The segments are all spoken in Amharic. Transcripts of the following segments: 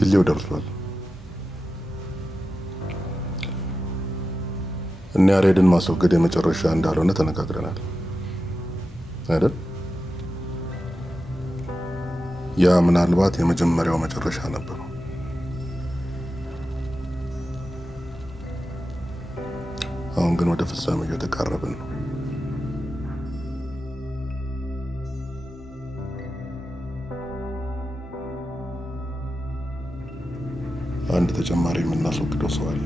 ጊዜው ደርሷል። እነ ያሬድን ማስወገድ የመጨረሻ እንዳልሆነ ተነጋግረናል አይደል? ያ ምናልባት የመጀመሪያው መጨረሻ ነበር። አሁን ግን ወደ ፍጻሜው እየተቃረብን ነው። አንድ ተጨማሪ የምናስወግደው ሰው አለ።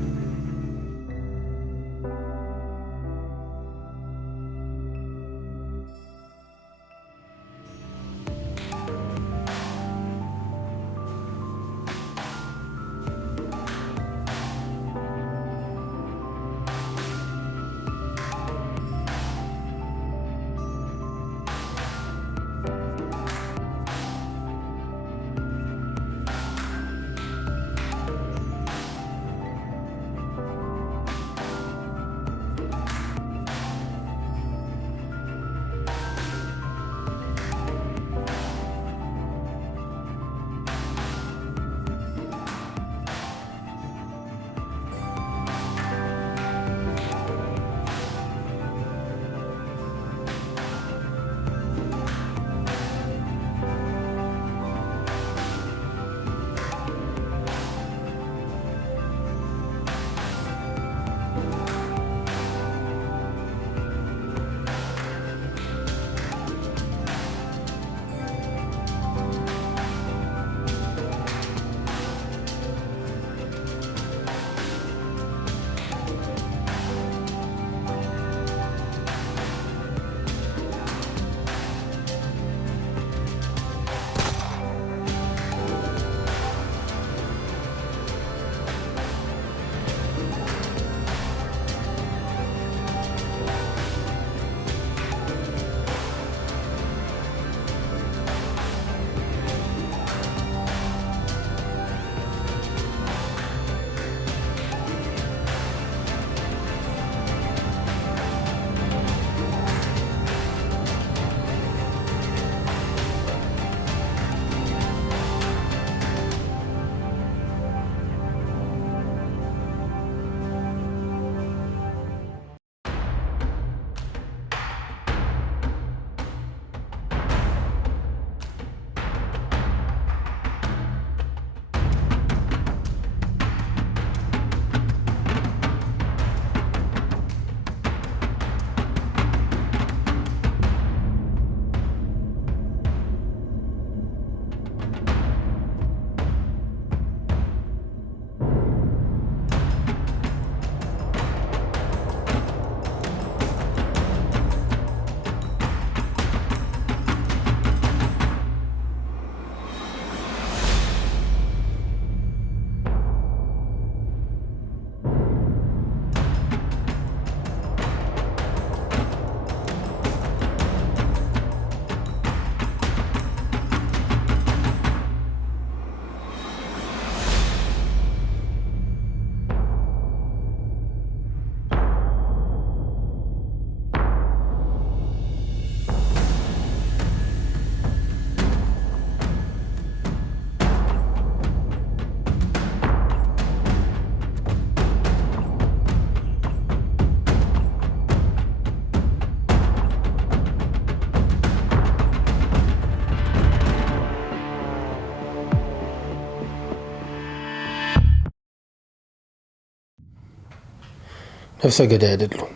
ነፍሰ ገዳይ አይደለሁም።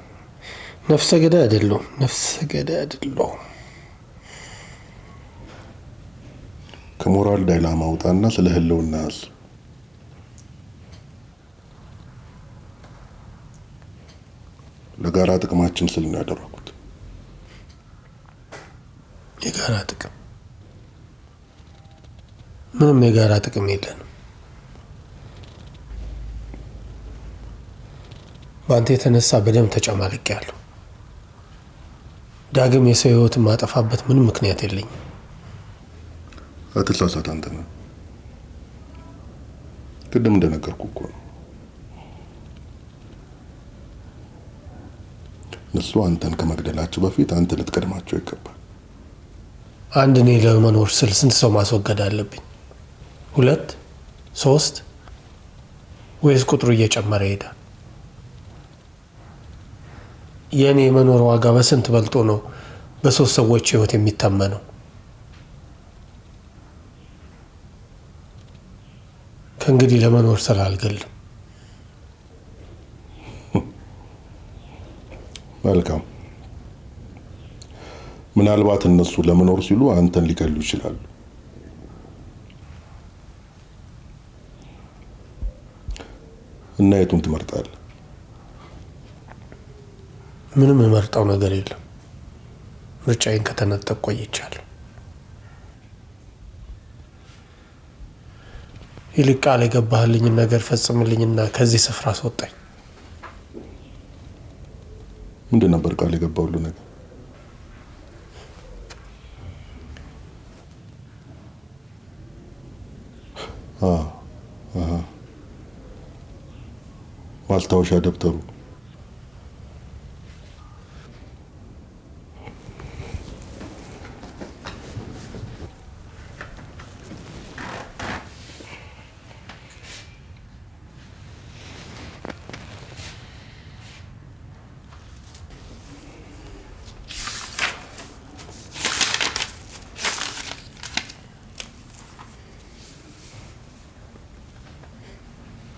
ነፍሰ ገዳይ አይደለሁም። ነፍሰ ገዳይ አይደለሁም። ከሞራል ዳይላማ ውጣና ስለ ህልውና አስብ። ለጋራ ጥቅማችን ስል ነው ያደረኩት። የጋራ ጥቅም? ምንም የጋራ ጥቅም የለንም። በአንተ የተነሳ በደም ተጨማልቄያለሁ። ዳግም የሰው ህይወትን ማጠፋበት ምንም ምክንያት የለኝም። አትሳሳት። አንተ ነህ ቅድም እንደነገርኩ እኮ ነው። እነሱ አንተን ከመግደላቸው በፊት አንተ ልትቀድማቸው ይገባል። አንድ እኔ ለመኖር ስል ስንት ሰው ማስወገድ አለብኝ? 2 3 ወይስ ቁጥሩ እየጨመረ ይሄዳል? የእኔ የመኖር ዋጋ በስንት በልጦ ነው በ3 ሰዎች ህይወት የሚተመነው? ከእንግዲህ ለመኖር ስላልገልም። መልካም። ምናልባት እነሱ ለመኖር ሲሉ አንተን ሊገሉ ይችላሉ። እና የቱን ትመርጣለህ? ምንም የመርጠው ነገር የለም። ምርጫዬን ከተነጠቅ ቆይቻለሁ። ይልቅ ቃል የገባህልኝን ነገር ፈጽምልኝና ከዚህ ስፍራ አስወጣኝ። ምንድን ነበር ቃል የገባሁልህ ነገር? ማስታወሻ ደብተሩ።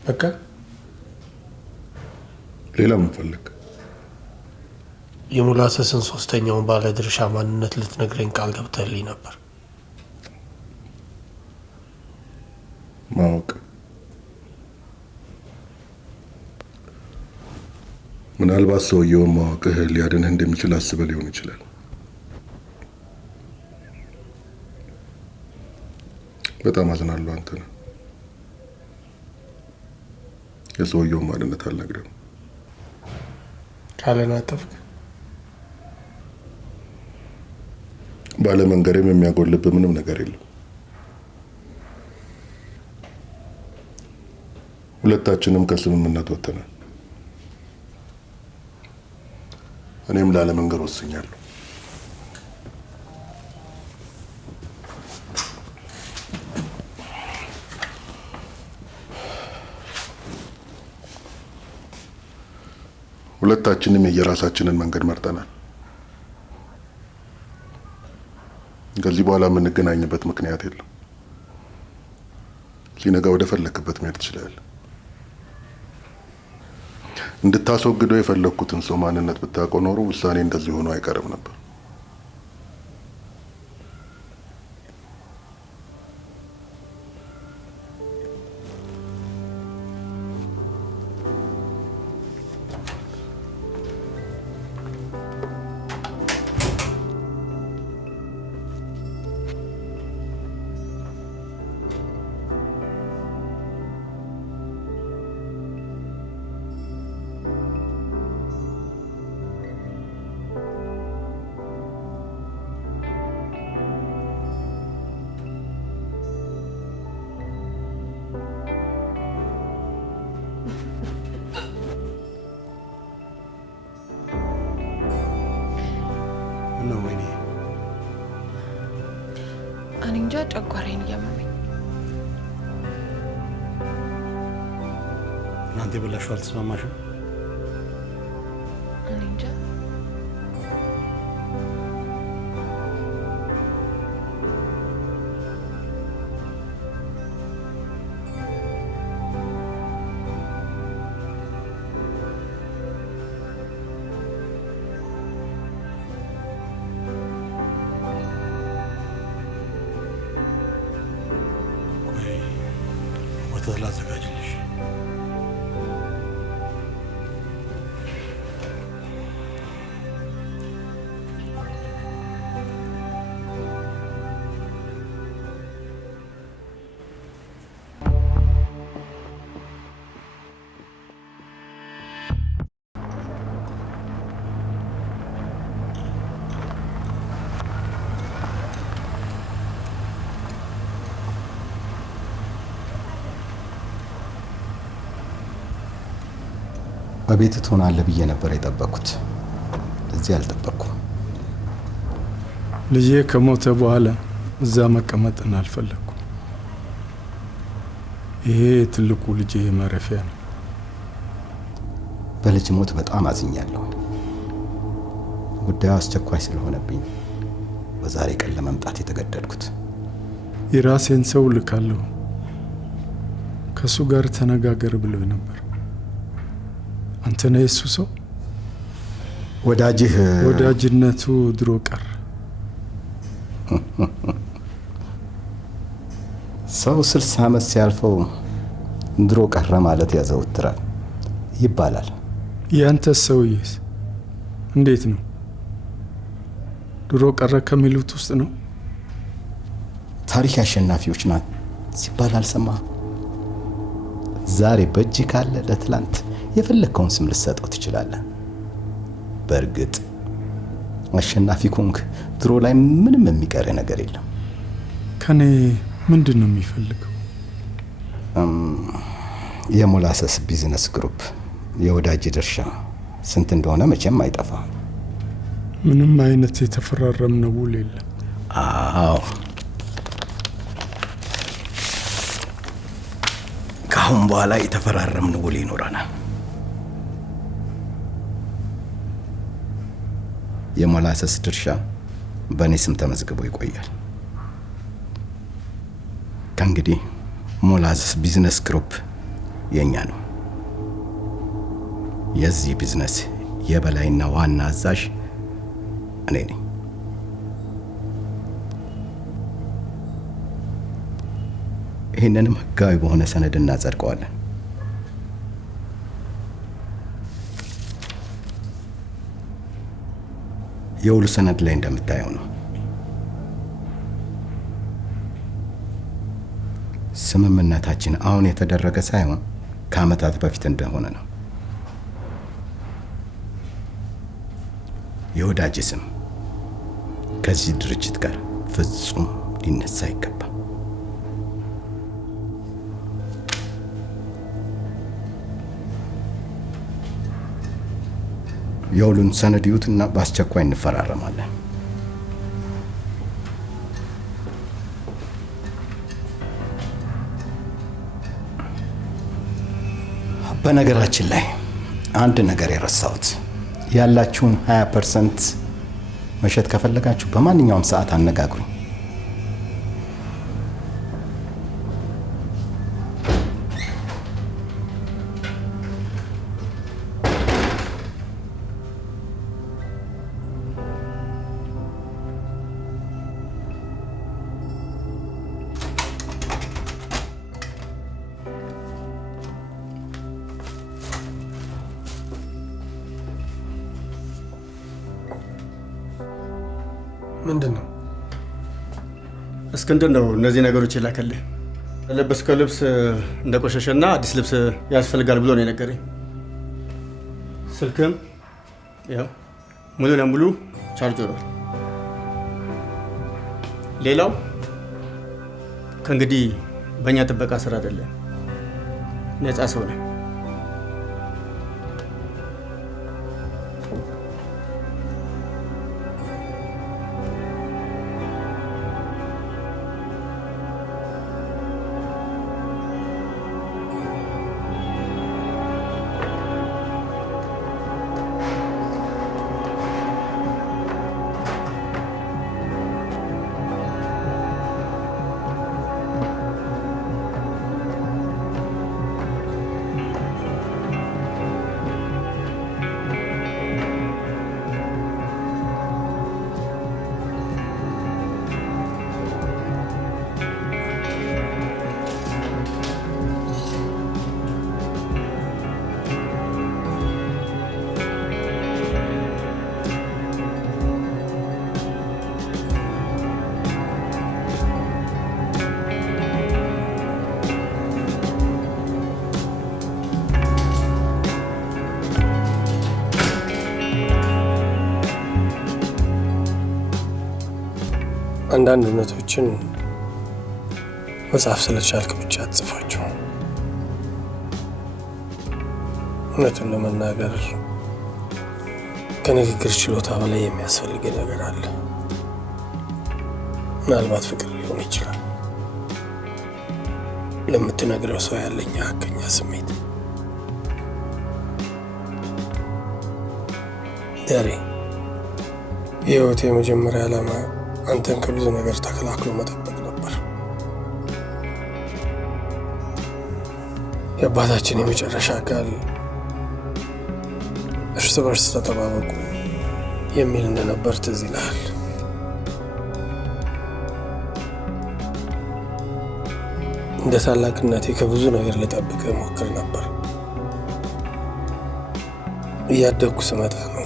በቃ ሌላ ምን ፈለግ? የሙላሰስን 3ኛውን ባለ ድርሻ ማንነት ልትነግረኝ ቃል ገብተህልኝ ነበር። ማወቅ ምናልባት ሰውየውን ማወቅህ ሊያድንህ እንደሚችል አስበህ ሊሆን ይችላል። በጣም አዝናለሁ። አንተ ነህ የሰውየውን ማንነት አልነግርህም። ቃልን አጠፍክ። ባለመንገሬም የሚያጎልብህ ምንም ነገር የለም። ሁለታችንም ከስምምነት ወጥተናል። እኔም ላለመንገር ወስኛለሁ። ሁለታችንም የየራሳችንን መንገድ መርጠናል። ከዚህ በኋላ የምንገናኝበት ምክንያት የለም። ሲነጋ ወደ ፈለክበት መሄድ ትችላለህ። እንድታስወግደው የፈለግኩትን ሰው ማንነት ብታውቀው ኖሮ ውሳኔ እንደዚህ ሆኖ አይቀርም ነበር። እኔ እንጃ ጨጓራዬን እያመመኝ። እናንተ የበላሽው አልተስማማሽም? እኔ እንጃ። ወተት ላዘጋጅልሽ። በቤት ትሆናለህ ብዬ ነበር የጠበቅኩት። እዚህ አልጠበቅኩም። ልጄ ከሞተ በኋላ እዛ መቀመጥን አልፈለግኩም። ይሄ ትልቁ ልጄ ማረፊያ ነው። በልጅ ሞት በጣም አዝኛለሁ። ጉዳዩ አስቸኳይ ስለሆነብኝ በዛሬ ቀን ለመምጣት የተገደድኩት። የራሴን ሰው ልካለሁ፣ ከሱ ጋር ተነጋገር ብሎ ነበር። አንተ ነህ የሱ ሰው? ወዳጅነቱ ድሮ ቀረ። ሰው 60 ዓመት ሲያልፈው ድሮ ቀረ ማለት ያዘወትራል ይባላል። ያንተ ሰውዬስ እንዴት ነው? ድሮ ቀረ ከሚሉት ውስጥ ነው? ታሪክ አሸናፊዎች ናት ሲባል አልሰማህም? ዛሬ በእጅ ካለ ለትላንት የፈለከውን ስም ልትሰጠው ትችላለህ። በእርግጥ አሸናፊ ኮንክ ድሮ ላይ ምንም የሚቀር ነገር የለም። ከኔ ምንድን ነው የሚፈልገው? የሞላሰስ ቢዝነስ ግሩፕ የወዳጅ ድርሻ ስንት እንደሆነ መቼም አይጠፋ። ምንም አይነት የተፈራረምነው ውል የለም። አዎ፣ ከአሁን በኋላ የተፈራረምነው ውል ይኖረናል። የሞላሰስ ድርሻ በእኔ ስም ተመዝግቦ ይቆያል። ከእንግዲህ ሞላሰስ ቢዝነስ ግሩፕ የኛ ነው። የዚህ ቢዝነስ የበላይና ዋና አዛዥ እኔ ነኝ። ይህንንም ህጋዊ በሆነ ሰነድ እናጸድቀዋለን። የውሉ ሰነድ ላይ እንደምታየው ነው። ስምምነታችን አሁን የተደረገ ሳይሆን ከዓመታት በፊት እንደሆነ ነው። የወዳጅ ስም ከዚህ ድርጅት ጋር ፍጹም ሊነሳ አይገባም። የውሉን ሰነድ ይዩትና በአስቸኳይ እንፈራረማለን። በነገራችን ላይ አንድ ነገር የረሳሁት፣ ያላችሁን 20% መሸጥ ከፈለጋችሁ በማንኛውም ሰዓት አነጋግሩኝ። ምንድን ነው? እስክንድር ነው እነዚህ ነገሮች የላከልህ። ለበስከው ልብስ እንደቆሸሸና አዲስ ልብስ ያስፈልጋል ብሎ ነው የነገረኝ። ስልክም ያው ሙሉ ለሙሉ ቻርጅ ሆኗል። ሌላው ከእንግዲህ በእኛ ጥበቃ ስራ አይደለም፣ ነፃ ሰው ነህ። አንዳንድ እውነቶችን መጻፍ ስለቻልክ ብቻ አትጽፋቸው። እውነቱን ለመናገር ከንግግር ችሎታ በላይ የሚያስፈልግ ነገር አለ። ምናልባት ፍቅር ሊሆን ይችላል። ለምትነግረው ሰው ያለኝ ሀቀኛ ስሜት ደሬ የህይወቴ የመጀመሪያ ዓላማ አንተን ከብዙ ነገር ተከላክሎ መጠበቅ ነበር። የአባታችን የመጨረሻ ቃል እርስ በርስ ተጠባበቁ የሚል እንደነበር ትዝ ይልሃል። እንደ ታላቅነቴ ከብዙ ነገር ልጠብቅ ሞክር ነበር። እያደግኩ ስመጣ ነው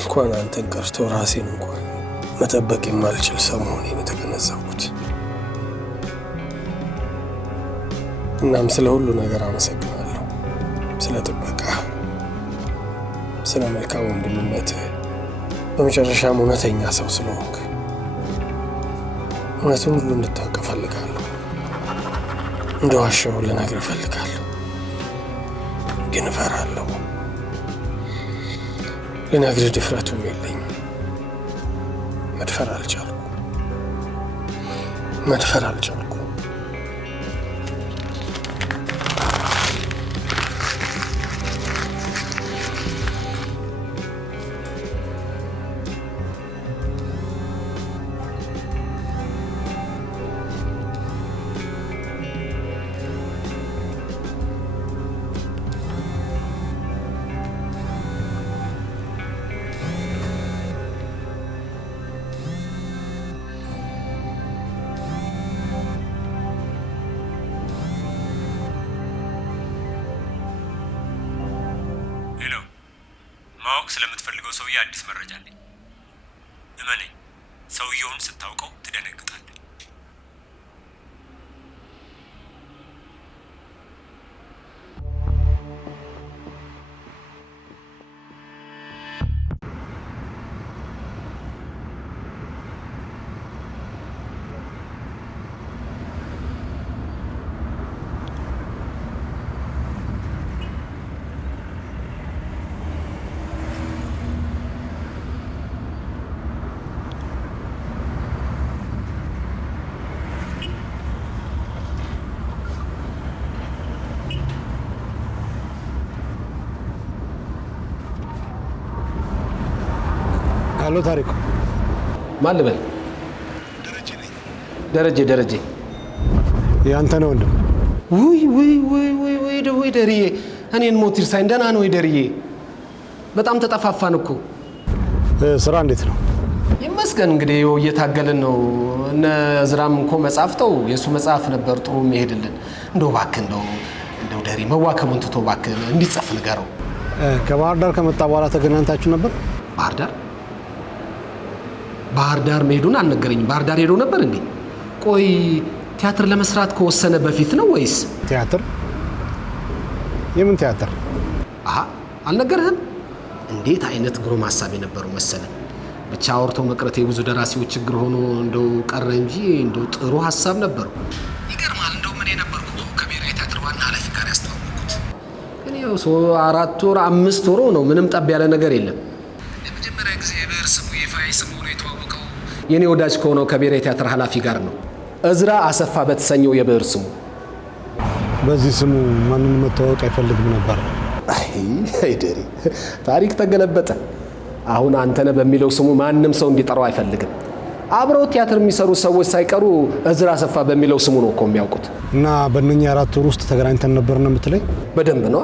እንኳን አንተን ቀርቶ ራሴን እንኳን መጠበቅ የማልችል ሰው መሆኔን የተገነዘብኩት። እናም ስለ ሁሉ ነገር አመሰግናለሁ። ስለ ጥበቃ፣ ስለ መልካም ወንድምነት፣ በመጨረሻም እውነተኛ ሰው ስለሆንክ እውነቱን ሁሉ እንድታውቅ እፈልጋለሁ። እንደዋሸሁ ልነግርህ እፈልጋለሁ፣ ግን እፈራለሁ። ልነግርህ ድፍረቱም የለኝም። መድፈር አልቻልኩ። ማወቅ ስለምትፈልገው ሰውዬ አዲስ መረጃ አለኝ። እመነኝ፣ ሰውየውን ስታውቀው ትደነግጣለህ። አሎ ታሪኩ፣ ማን ልበል? ደረጀ ያንተ ነው ወንድም? ውይ ደርዬ፣ እኔን ሞት ይርሳኝ። ደህና ነው ወይ ደርዬ? በጣም ተጠፋፋን እኮ። ስራ እንዴት ነው? ይመስገን እንግዲህ እየታገልን ነው። እነ ዝራም እኮ መጻፍተው የእሱ መጽሐፍ ነበር ጥሩ የሚሄድልን። እንደው እባክህ እንደው ደሪ መዋከሙን ትቶ እባክህ እንዲጽፍ ንገረው። ከባህር ዳር ከመጣ በኋላ ተገናኝታችሁ ነበር? ባህር ዳር መሄዱን አልነገረኝም። ባህር ዳር ሄዶ ነበር እንዴ? ቆይ ቲያትር ለመስራት ከወሰነ በፊት ነው ወይስ? ቲያትር? የምን ቲያትር? አልነገርህም? እንዴት አይነት ግሩም ሀሳብ የነበረው መሰለ። ብቻ አውርቶ መቅረቴ ብዙ ደራሲዎች ችግር ሆኖ እንደው ቀረ እንጂ እንደው ጥሩ ሀሳብ ነበረው። ይገርማል። እንደው ምን የነበርኩት ከብሔራዊ ቲያትር ዋና ኃላፊ ጋር ያስተዋወቅኩት ግን ያው 4 ወር 5 ወር ነው። ምንም ጠብ ያለ ነገር የለም። ለመጀመሪያ ጊዜ የብዕር ስሙ የፋይ ስሙ ነው የተዋወቀው የኔ ወዳጅ ከሆነው ከብሔራዊ ቲያትር ኃላፊ ጋር ነው። እዝራ አሰፋ በተሰኘው የብዕር ስሙ። በዚህ ስሙ ማንንም መታወቅ አይፈልግም ነበር። አይ ደሪ፣ ታሪክ ተገለበጠ። አሁን አንተነህ በሚለው ስሙ ማንም ሰው እንዲጠራው አይፈልግም። አብረው ቲያትር የሚሰሩ ሰዎች ሳይቀሩ እዝራ አሰፋ በሚለው ስሙ ነው እኮ የሚያውቁት። እና በእነኛ 4 ወር ውስጥ ተገናኝተን ነበር ነው የምትለኝ? በደንብ ነው።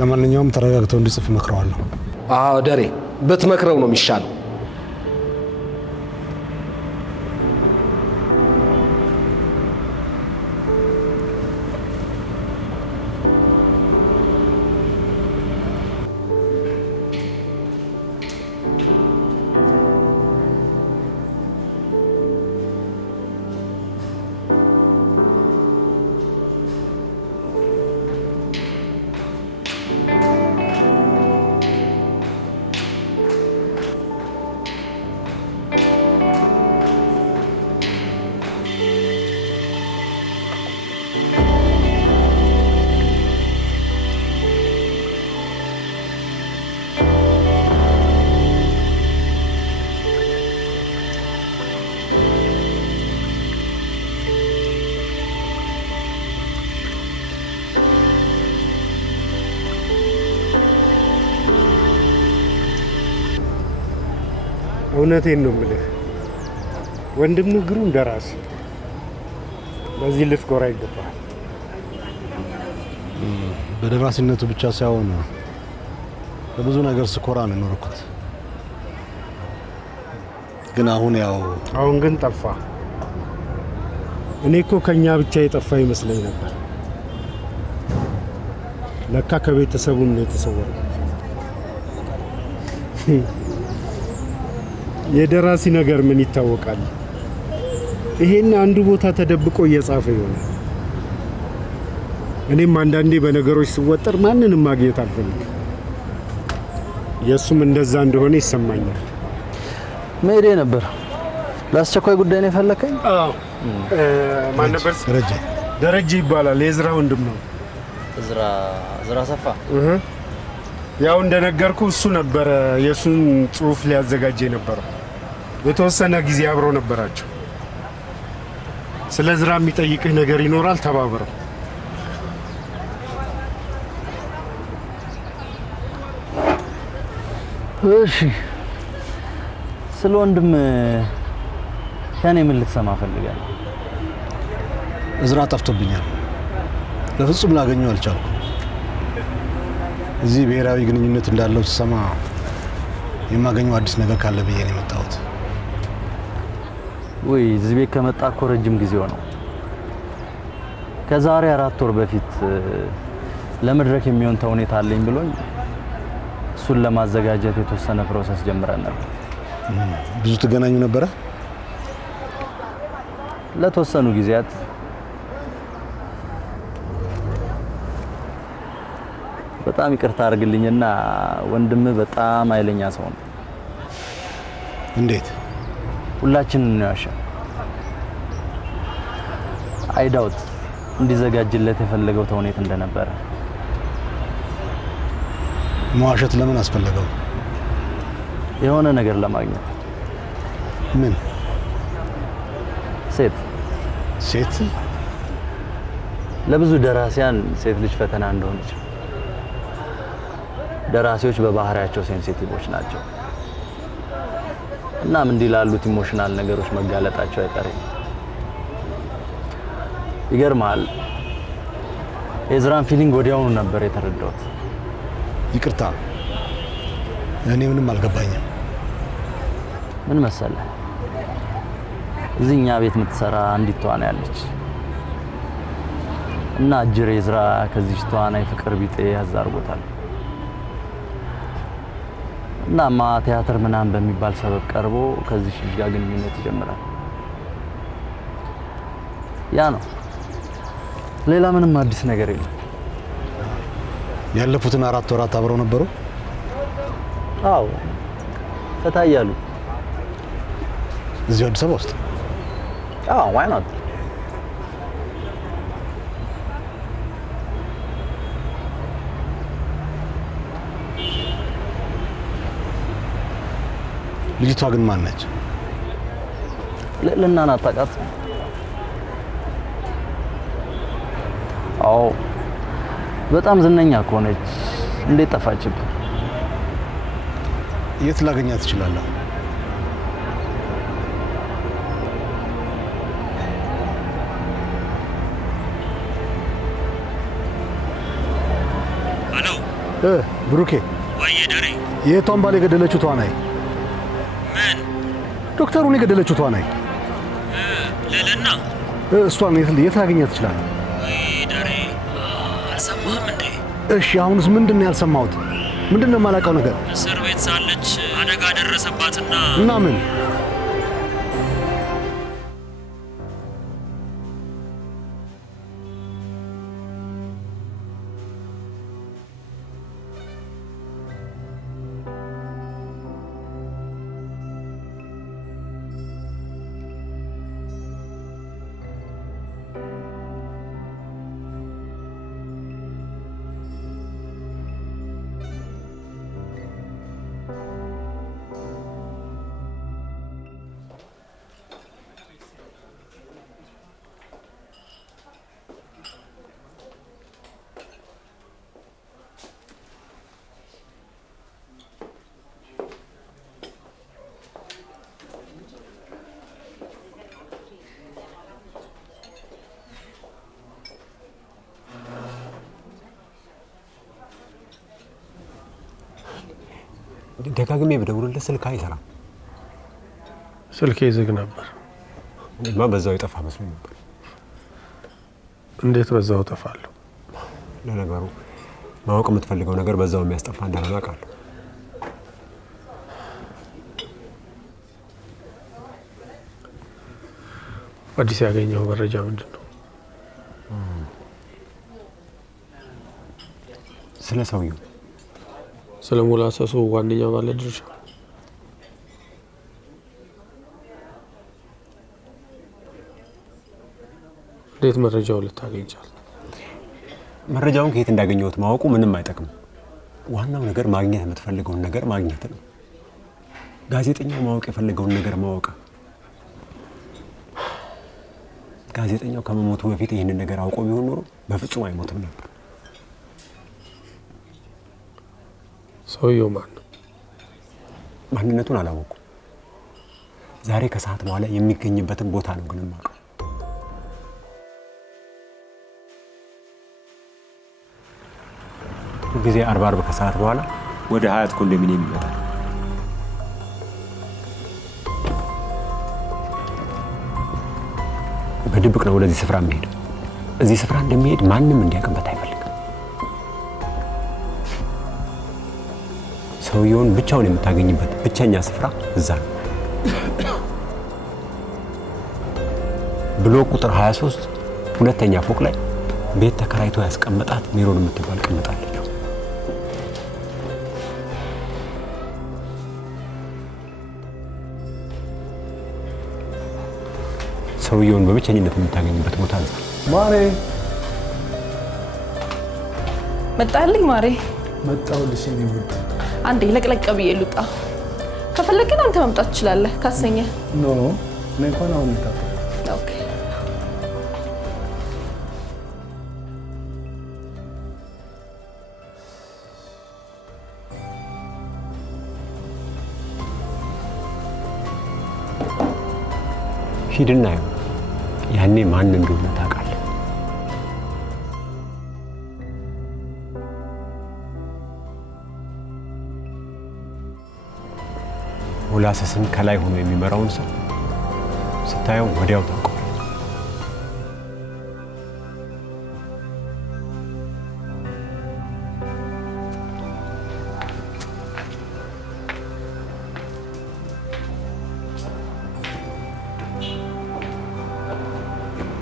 ለማንኛውም ተረጋግተው እንዲጽፍ እመክረዋለሁ። አዎ ደሬ፣ ብትመክረው ነው የሚሻለው። እውነቴን ነው የምልህ ወንድም ንግሩ እንደራስ በዚህ ልትኮራ ይገባል። በደራሲነቱ ብቻ ሳይሆን በብዙ ነገር ስኮራ ነው የኖርኩት። ግን አሁን ግን ጠፋ። እኔ እኮ ከኛ ብቻ የጠፋ ይመስለኝ ነበር። ለካ ከቤተሰቡም ነው የተሰወረው። የደራሲ ነገር ምን ይታወቃል? ይሄን አንዱ ቦታ ተደብቆ እየጻፈ ይሆናል። እኔም አንዳንዴ በነገሮች ስወጠር ማንንም ማግኘት አልፈልግም። የእሱም እንደዛ እንደሆነ ይሰማኛል። መሄዴ ነበር። ለአስቸኳይ ጉዳይ ነው የፈለከኝ? አዎ። ማን ነበር? ደረጀ ይባላል። የዝራ ወንድም ነው። ዝራ ሰፋ። ያው እንደነገርኩ እሱ ነበረ የሱን ጽሑፍ ሊያዘጋጅ የነበረው። የተወሰነ ጊዜ አብረው ነበራቸው። ስለ ዝራ የሚጠይቅህ ነገር ይኖራል፣ ተባብረው። እሺ፣ ስለ ወንድም ከኔ ምን ልትሰማ ፈልጋለህ? እዝራ ጠፍቶብኛል። በፍጹም ላገኘው አልቻልኩም። እዚህ ብሔራዊ ግንኙነት እንዳለው ስሰማ የማገኘው አዲስ ነገር ካለ ብዬ ነው የመጣሁት። ወይ እዚህ ቤት ከመጣ እኮ ረጅም ጊዜው ነው። ከዛሬ 4 ወር በፊት ለመድረክ የሚሆን ተውኔት አለኝ ብሎኝ እሱን ለማዘጋጀት የተወሰነ ፕሮሰስ ጀምረን ነበር። ብዙ ትገናኙ ነበረ? ለተወሰኑ ጊዜያት። በጣም ይቅርታ አድርግልኝና ወንድም በጣም ኃይለኛ ሰው ነው። እንዴት? ሁላችንን ነው ያሻ። አይዳውት እንዲዘጋጅለት የፈለገው ተውኔት እንደነበረ። መዋሸት ለምን አስፈለገው? የሆነ ነገር ለማግኘት። ምን? ሴት ለብዙ ደራሲያን ሴት ልጅ ፈተና እንደሆነች። ደራሲዎች በባህሪያቸው ሴንሲቲቮች ናቸው። እናም እንዲህ ላሉት ኢሞሽናል ነገሮች መጋለጣቸው አይቀርም። ይገርማል። የዝራን ፊሊንግ ወዲያውኑ ነበር የተረዳሁት። ይቅርታ፣ እኔ ምንም አልገባኝም። ምን መሰለህ፣ እዚህኛ ቤት የምትሰራ አንዲት ተዋናይ ያለች እና እጅሬ ዝራ ከዚህ ተዋናይ ፍቅር ቢጤ ያዛርጎታል። እናማ ቲያትር ምናምን በሚባል ሰበብ ቀርቦ ከዚህ ልጅ ጋር ግንኙነት ይጀምራል። ያ ነው። ሌላ ምንም አዲስ ነገር የለም። ያለፉትን 4 ወራት አብረው ነበሩ? አዎ፣ ፈታ እያሉ። እዚሁ አዲስ አበባ ውስጥ? አዎ፣ ዋይ ናት። ልጅቷ ግን ማን ነች? ልዕልና ናት። ታውቃት? አዎ፣ በጣም ዝነኛ እኮ ነች። እንዴት ጠፋችብህ? የት ላገኛት እችላለሁ? ሄሎ፣ ብሩኬ። ወይዬ ደሬ። የቷን ባል የገደለችው ተዋናይ? ምን? ዶክተሩን የገደለችው ተዋናይ ልዕልና? እሷን የት ላገኛት እችላለሁ? ወይ ደሬ፣ አልሰማህም እንዴ? እሺ፣ አሁንስ ምንድን ነው ያልሰማሁት? ምንድን ነው የማላውቀው ነገር? እስር ቤት ሳለች አደጋ ደረሰባትና እና ምን? ደጋግሜ ብደውልለት ስልክ አይሰራም። ስልኬ ዝግ ነበር። እኔማ በዛው የጠፋ መስሎኝ ነበር። እንዴት በዛው ጠፋለሁ? ለነገሩ ማወቅ የምትፈልገው ነገር በዛው የሚያስጠፋ እንዳልሆነ አውቃለሁ። አዲስ ያገኘው መረጃ ምንድን ነው? ስለ ሰውየው፣ ስለ ሙላሰሱ ዋነኛ ባለድርሻ እንዴት መረጃውን ልታገኝ ቻልክ? መረጃውን ከየት እንዳገኘሁት ማወቁ ምንም አይጠቅምም። ዋናው ነገር ማግኘት የምትፈልገውን ነገር ማግኘት ነው። ጋዜጠኛው ማወቅ የፈለገውን ነገር ማወቅ። ጋዜጠኛው ከመሞቱ በፊት ይህንን ነገር አውቆ ቢሆን ኖሮ በፍጹም አይሞትም ነበር። ሰውየው ማን ነው? ማንነቱን አላወኩም። ዛሬ ከሰዓት በኋላ የሚገኝበትን ቦታ ነው ግን የማውቀው። ጊዜ 40 ከሰዓት በኋላ ወደ ሀያት ኮንዶሚኒየም ይመጣል። በድብቅ ነው ወደዚህ ስፍራ የሚሄደው። እዚህ ስፍራ እንደሚሄድ ማንም እንዲያውቅበት አይፈልግም። ሰውየውን ብቻውን የምታገኝበት ብቸኛ ስፍራ እዛ ነው። ብሎክ ቁጥር 23 ሁለተኛ ፎቅ ላይ ቤት ተከራይቶ ያስቀመጣት ሜሮን የምትባል ቀምጣለች። ሰውየውን በብቸኝነት የምታገኝበት ቦታ እዛ። ማሬ መጣልኝ። ማሬ መጣሁልሽ። እኔ ውድ አንዴ ለቅለቅ ብዬ ልውጣ። ከፈለግን አንተ መምጣት ትችላለህ ካሰኘ። ኖ እኔ እንኳን አሁን ልታጠ ኦኬ። ሂድና ያኔ ማን እንደሆነ ታውቃለህ። ሙላሰስን ከላይ ሆኖ የሚመራውን ሰው ስታየው ወዲያው ታውቀዋለህ።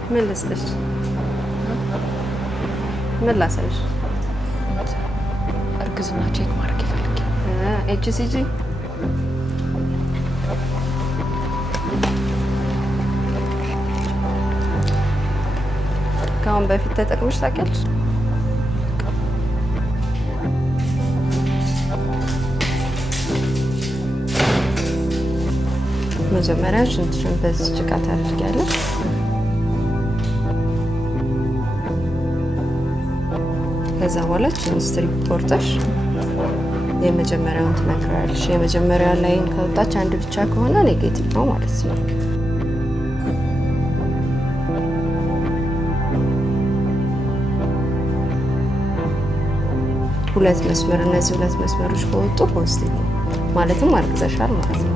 ምን ልስጥሽ? ምን ላሳይሽ? እርግዝና ቼክ ማድረግ ይፈልግ። ኤችሲጂ ከአሁን በፊት ተጠቅመሽ ታውቂያለሽ? መጀመሪያ ሽንትሽን በዚህ ጭቃ ታደርጊያለሽ። ከዛ በኋላ ስትሪፕ ቆርጠሽ የመጀመሪያውን ትነክራለሽ። የመጀመሪያው ላይን ከወጣች አንድ ብቻ ከሆነ ኔጌቲቭ ነው ማለት ነው። ሁለት መስመር፣ እነዚህ ሁለት መስመሮች ከወጡ ፖዚቲቭ ነው ማለትም አርግዘሻል ማለት ነው።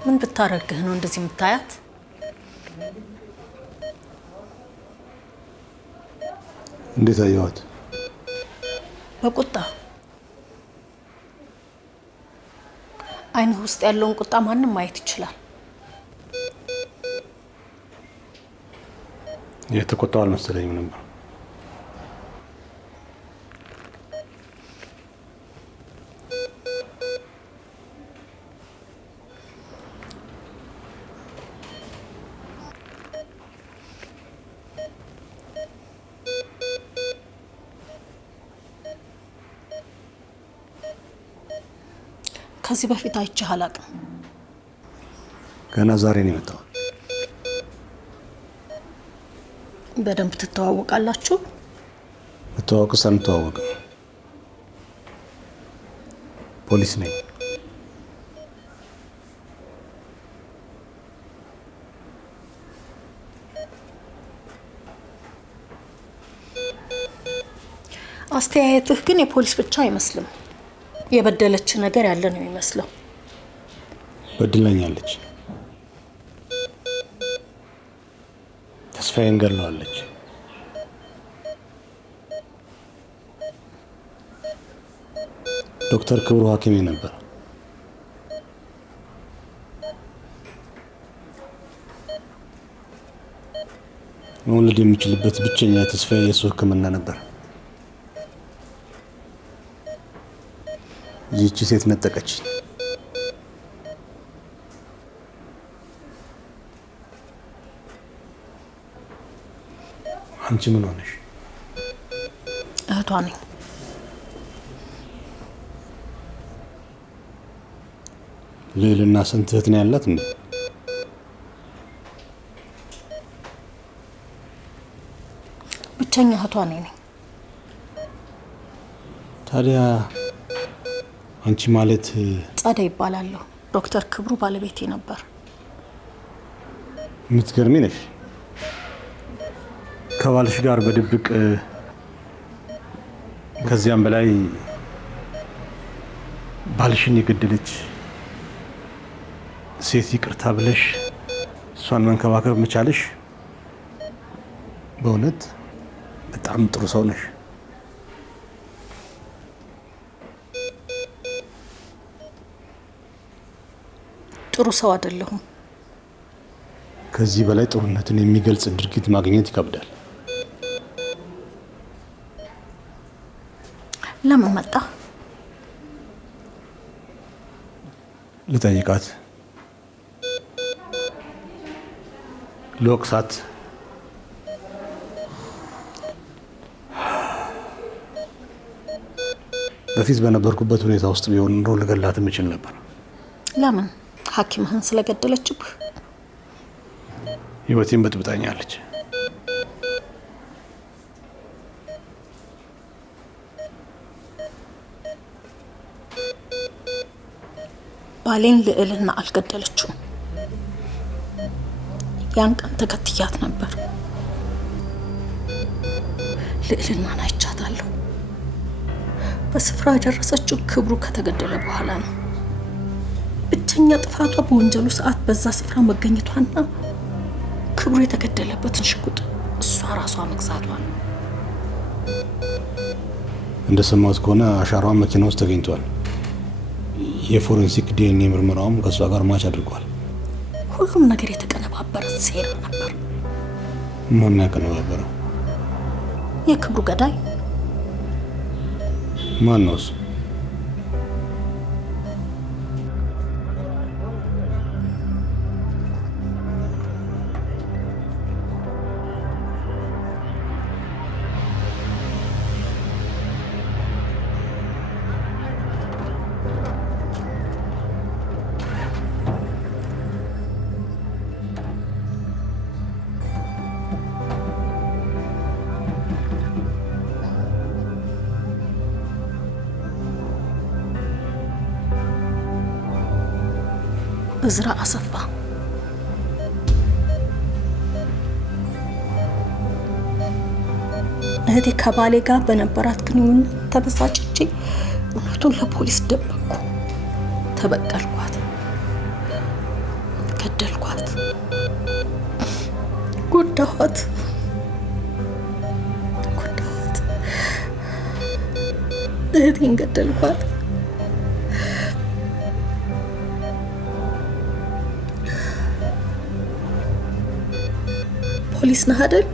ምን ብታረግህ ነው እንደዚህ የምታያት? እንዴት አየዋት? በቁጣ አይንህ ውስጥ ያለውን ቁጣ ማንም ማየት ይችላል። የተቆጣው አልመሰለኝም ነበር። ከዚህ በፊት አይቼህ አላውቅም። ገና ዛሬ ነው የመጣው። በደንብ ትተዋወቃላችሁ? መተዋወቅስ አንተዋወቅም። ፖሊስ ነኝ። አስተያየትህ ግን የፖሊስ ብቻ አይመስልም። የበደለች ነገር ያለ ነው የሚመስለው። በድለኛለች። ተስፋዬን ገለዋለች። ዶክተር ክብሩ ሐኪሜ ነበር። መውለድ የሚችልበት ብቸኛ ተስፋዬ የሱ ሕክምና ነበር። ይህች ሴት ነጠቀች። አንቺ ምን ሆነሽ? እህቷ ነኝ። ልዕልና ስንት እህት ነው ያላት እንዴ? ብቸኛ እህቷ ነኝ። ታዲያ አንቺ ማለት? ጸደይ ይባላለሁ። ዶክተር ክብሩ ባለቤቴ ነበር። የምትገርሚ ነሽ። ከባልሽ ጋር በድብቅ ከዚያም በላይ ባልሽን የገደለች ሴት ይቅርታ ብለሽ እሷን መንከባከብ መቻልሽ በእውነት በጣም ጥሩ ሰው ነሽ። ጥሩ ሰው አይደለሁም። ከዚህ በላይ ጥሩነትን የሚገልጽ ድርጊት ማግኘት ይከብዳል። ለምን መጣ? ልጠይቃት፣ ልወቅሳት። በፊት በነበርኩበት ሁኔታ ውስጥ ቢሆን ኖሮ ልገላት የምችል ነበር። ለምን? ሐኪምህን ስለገደለችብህ? ህይወቴን በጥብጣኛለች። ባሌን ልዕልና አልገደለችውም። ያን ቀን ተከትያት ነበር። ልዕልናን አይቻታለሁ። በስፍራ የደረሰችው ክብሩ ከተገደለ በኋላ ነው። ብቸኛ ጥፋቷ በወንጀሉ ሰዓት በዛ ስፍራ መገኘቷና ክብሩ የተገደለበትን ሽጉጥ እሷ ራሷ መግዛቷ ነው። እንደሰማሁት ከሆነ አሻራዋን መኪና ውስጥ ተገኝቷል። የፎረንሲክ ዲኤንኤ ምርመራውም ከእሷ ጋር ማች አድርጓል። ሁሉም ነገር የተቀነባበረ ሴራ ነበር። ማን ያቀነባበረው? የክብሩ ገዳይ ማን ነው እሱ? እዝራ አሰፋ። እህቴ ከባሌ ጋር በነበራት ግንኙነት ተበሳጭቼ እውነቱን ለፖሊስ ደበቅኩ። ተበቀልኳት፣ ገደልኳት፣ ጎዳኋት። እህቴን ገደልኳት። ፖሊስ ነህ አይደል?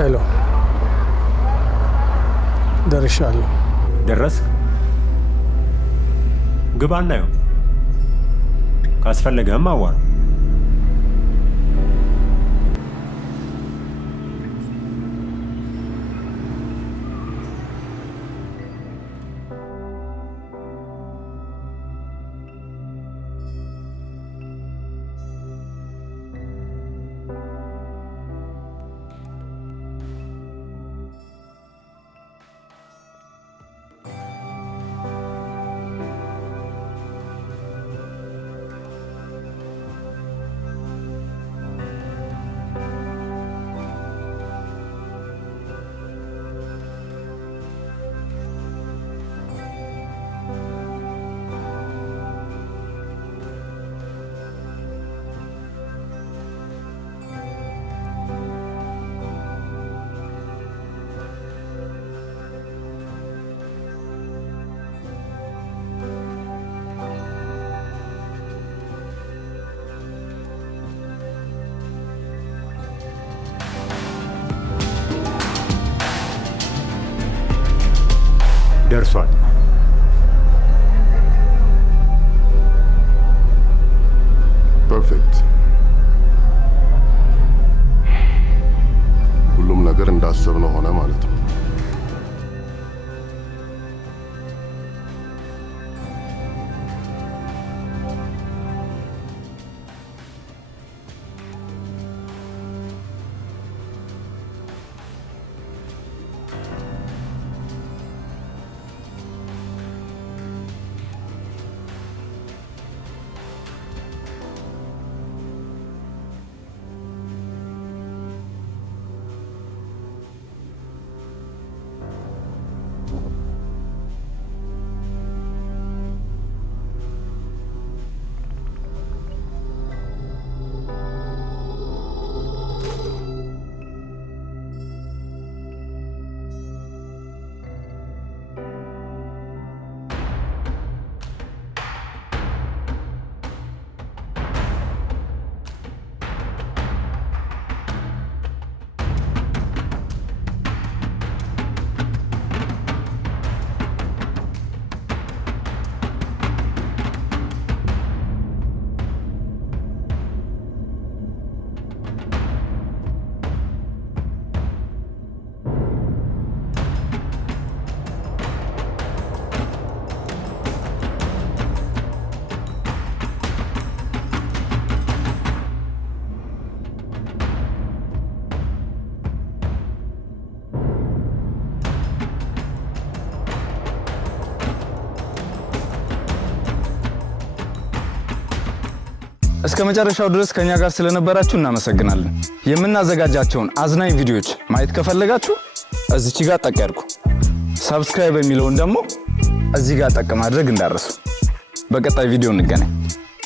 ሄሎ ደርሻለሁ። ደረስክ? ግባና ይኸው ካስፈለገህም አዋራ። ደርሷል። ፐርፌክት። ሁሉም ነገር እንዳሰብነው ሆነ ማለት ነው። እስከ መጨረሻው ድረስ ከኛ ጋር ስለነበራችሁ እናመሰግናለን። የምናዘጋጃቸውን አዝናኝ ቪዲዮዎች ማየት ከፈለጋችሁ እዚች ጋር ጠቅ ያድርጉ። ሰብስክራይብ የሚለውን ደግሞ እዚህ ጋር ጠቅ ማድረግ እንዳትረሱ። በቀጣይ ቪዲዮ እንገናኝ።